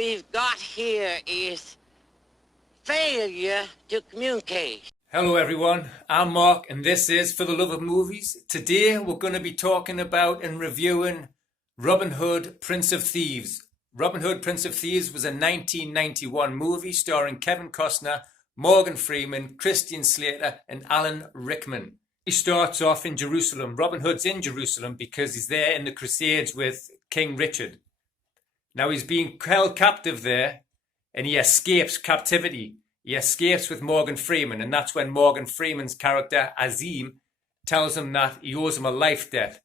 we've got here is failure to communicate. Hello everyone, I'm Mark and this is For the Love of Movies. Today we're going to be talking about and reviewing Robin Hood, Prince of Thieves. Robin Hood, Prince of Thieves was a 1991 movie starring Kevin Costner, Morgan Freeman, Christian Slater and Alan Rickman. He starts off in Jerusalem. Robin Hood's in Jerusalem because he's there in the Crusades with King Richard. Now he's being held captive there and he escapes captivity. He escapes with Morgan Freeman, and that's when Morgan Freeman's character, Azim, tells him that he owes him a life debt.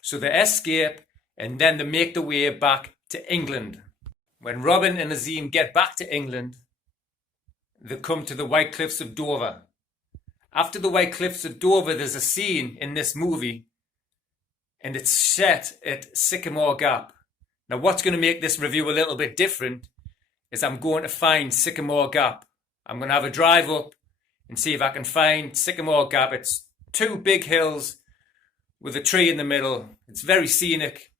So they escape, and then they make their way back to England. When Robin and Azim get back to England, they come to the White Cliffs of Dover. After the White Cliffs of Dover, there's a scene in this movie, and it's set at Sycamore Gap. Now, what's going to make this review a little bit different is I'm going to find Sycamore Gap. I'm going to have a drive up and see if I can find Sycamore Gap. It's two big hills with a tree in the middle. It's very scenic.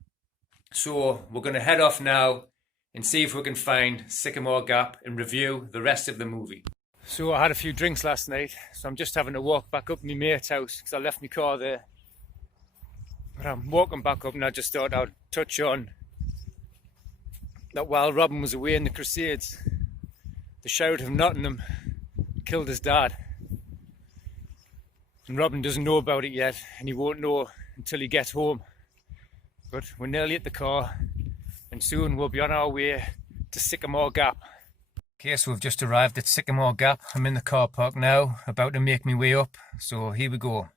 So we're going to head off now and see if we can find Sycamore Gap and review the rest of the movie. So I had a few drinks last night, so I'm just having to walk back up to my mate's house because I left my car there. But I'm walking back up and I just thought I'd touch on that while Robin was away in the Crusades, the Sheriff of Nottingham killed his dad. And Robin doesn't know about it yet, and he won't know until he gets home. But we're nearly at the car, and soon we'll be on our way to Sycamore Gap. Okay, so we've just arrived at Sycamore Gap. I'm in the car park now, about to make my way up. So here we go.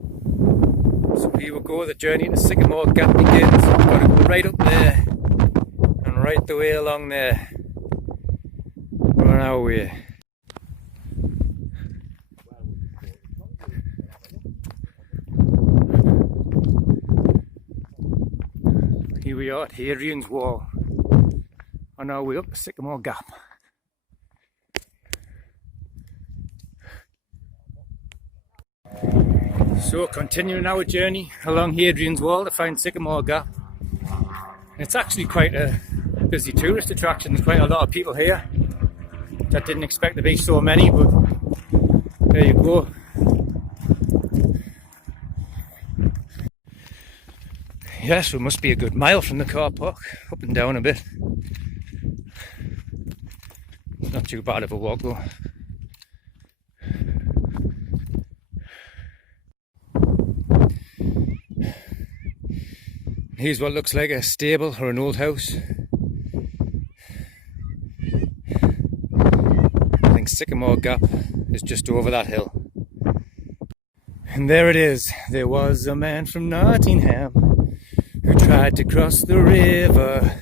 So here we go, the journey to Sycamore Gap begins. We've got to go right up there, and right the way along there. We're on our way. Here we are at Hadrian's Wall, on our way up to Sycamore Gap. So continuing our journey along Hadrian's Wall to find Sycamore Gap. It's actually quite a busy tourist attraction. There's quite a lot of people here. I didn't expect to be so many, but there you go. Yes, we must be a good mile from the car park, up and down a bit. Not too bad of a walk though. Here's what looks like a stable or an old house. I think Sycamore Gap is just over that hill. And there it is. There was a man from Nottingham who tried to cross the river.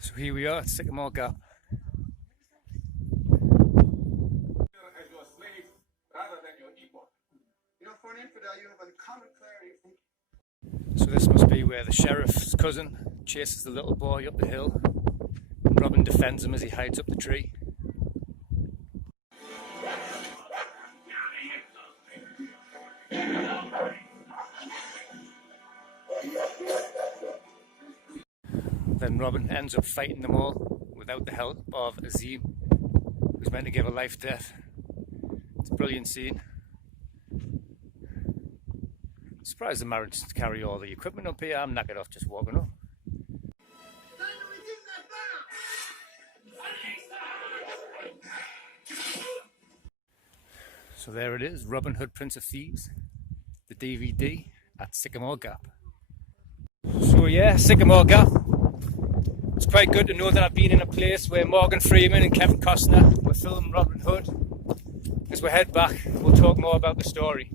So here we are at Sycamore Gap. So this must be where the sheriff's cousin chases the little boy up the hill, and Robin defends him as he hides up the tree. Then Robin ends up fighting them all without the help of Azim, who's meant to give a life death. It's a brilliant scene. Surprised the marriage to carry all the equipment up here. I'm knackered off just walking up. So there it is, Robin Hood, Prince of Thieves, the DVD at Sycamore Gap. So yeah, Sycamore Gap. It's quite good to know that I've been in a place where Morgan Freeman and Kevin Costner were filming Robin Hood. As we head back, we'll talk more about the story.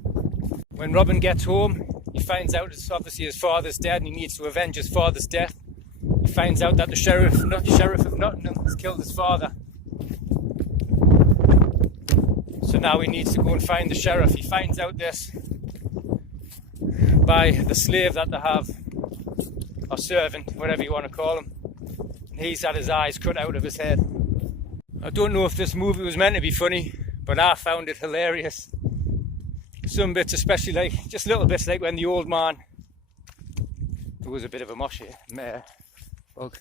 When Robin gets home, he finds out it's obviously his father's dead and he needs to avenge his father's death. He finds out that the Sheriff of Nottingham has killed his father. So now he needs to go and find the sheriff. He finds out this by the slave that they have, or servant, whatever you want to call him. And he's had his eyes cut out of his head. I don't know if this movie was meant to be funny, but I found it hilarious. Some bits, especially like, just little bits like when the old man, there was a bit of a mosh here, bug.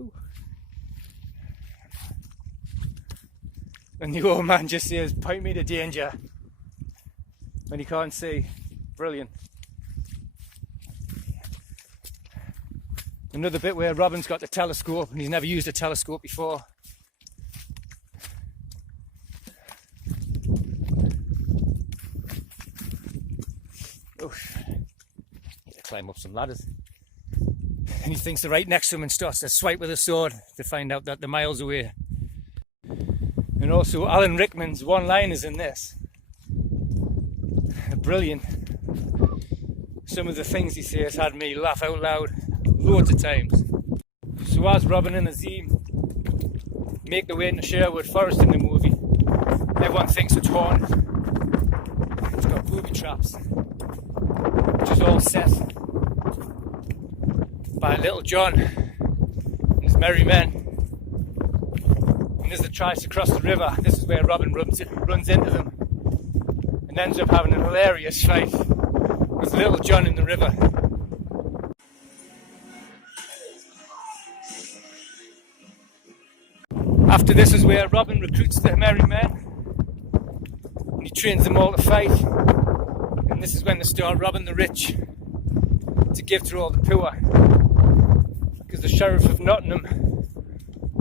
Ooh. When the old man just says, "Point me to danger," when he can't see. Brilliant. Another bit where Robin's got the telescope and he's never used a telescope before. Oof. Need to climb up some ladders. And he thinks they're right next to him and starts to swipe with a sword to find out that they're miles away. And also Alan Rickman's one-liners in this are brilliant. Some of the things he says had me laugh out loud loads of times. So as Robin and Azim make their way into Sherwood Forest in the movie, everyone thinks it's haunted. It's got booby traps, which is all set by Little John and his merry men. And as they tries to cross the river, this is where Robin runs into them and ends up having a hilarious fight with Little John in the river. After this is where Robin recruits the merry men and he trains them all to fight, and this is when they start robbing the rich to give to all the poor, because the Sheriff of Nottingham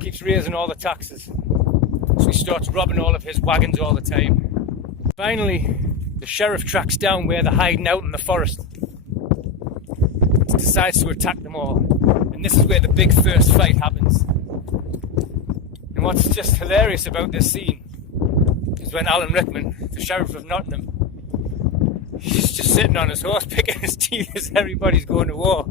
keeps raising all the taxes, so he starts robbing all of his wagons all the time. Finally, the sheriff tracks down where they're hiding out in the forest, decides to attack them all, and this is where the big first fight happens. And what's just hilarious about this scene is when Alan Rickman, the Sheriff of Nottingham, he's just sitting on his horse picking his teeth as everybody's going to war.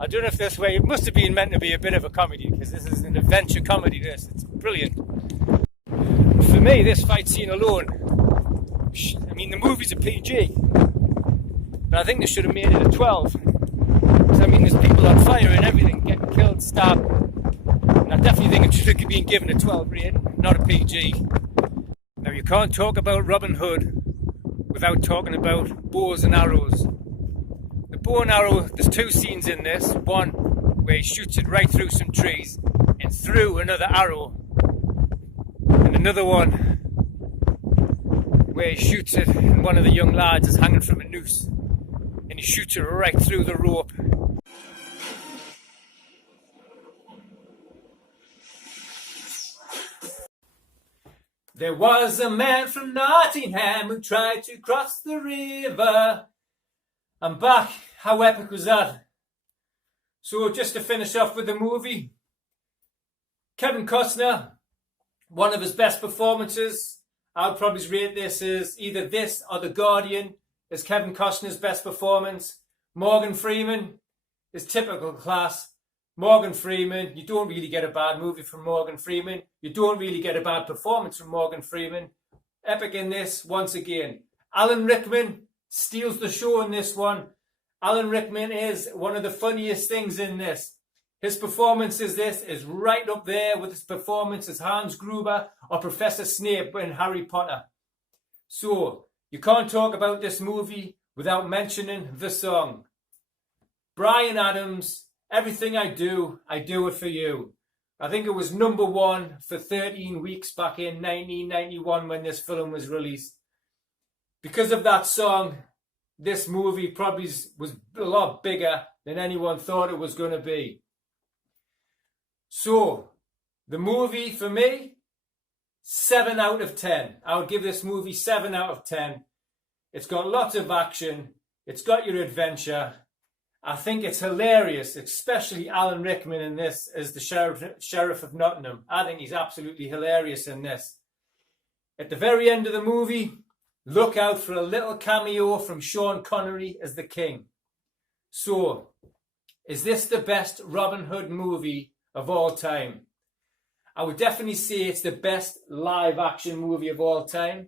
I don't know if this way, it must have been meant to be a bit of a comedy, because this is an adventure comedy, it's brilliant. For me, this fight scene alone, I mean the movie's a PG, but I think they should have made it a 12. Because I mean there's people on fire and everything, getting killed, stabbed. And I definitely think it should have been given a 12 rating, not a PG. Now you can't talk about Robin Hood without talking about bows and arrows. The bow and arrow, there's two scenes in this. One where he shoots it right through some trees and through another arrow. And another one where he shoots it and one of the young lads is hanging from a noose and he shoots it right through the rope. There was a man from Nottingham who tried to cross the river. I'm back. How epic was that? So just to finish off with the movie, Kevin Costner, one of his best performances. I'd probably rate this as either this or The Guardian as Kevin Costner's best performance. Morgan Freeman is typical class. Morgan Freeman, you don't really get a bad movie from Morgan Freeman. You don't really get a bad performance from Morgan Freeman. Epic in this, once again. Alan Rickman steals the show in this one. Alan Rickman is one of the funniest things in this. His performance is right up there with his performance as Hans Gruber or Professor Snape in Harry Potter. So, you can't talk about this movie without mentioning the song. Bryan Adams, Everything I Do It For You. I think it was number one for 13 weeks back in 1991 when this film was released. Because of that song, this movie probably was a lot bigger than anyone thought it was going to be. So, the movie for me, 7 out of 10. I would give this movie 7 out of 10. It's got lots of action. It's got your adventure. I think it's hilarious, especially Alan Rickman in this as the Sheriff of Nottingham. I think he's absolutely hilarious in this. At the very end of the movie, look out for a little cameo from Sean Connery as the King. So, is this the best Robin Hood movie of all time? I would definitely say it's the best live action movie of all time.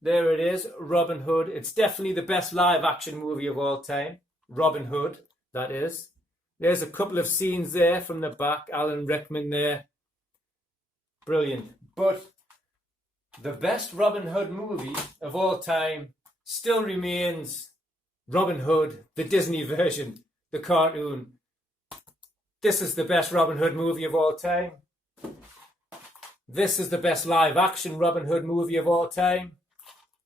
There it is, Robin Hood. It's definitely the best live action movie of all time. Robin Hood, that is. There's a couple of scenes there from the back. Alan Rickman there brilliant. But the best Robin Hood movie of all time still remains Robin Hood, the Disney version, the cartoon. This is the best Robin Hood movie of all time. This is the best live action Robin Hood movie of all time.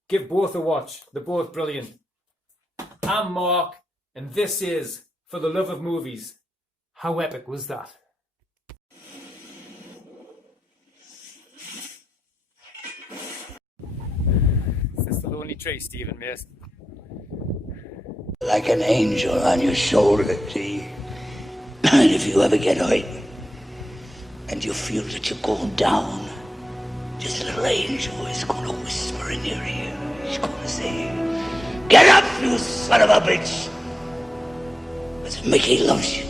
Give both a watch. They're both brilliant. I'm Mark, and this is For the Love of Movies. How epic was that? Is this the lonely tree, Stephen Mason? Like an angel on your shoulder, see? And if you ever get hurt and you feel that you're going down, this little angel is going to whisper in your ear. He's going to say, "Get up, you son of a bitch! Because Mickey loves you."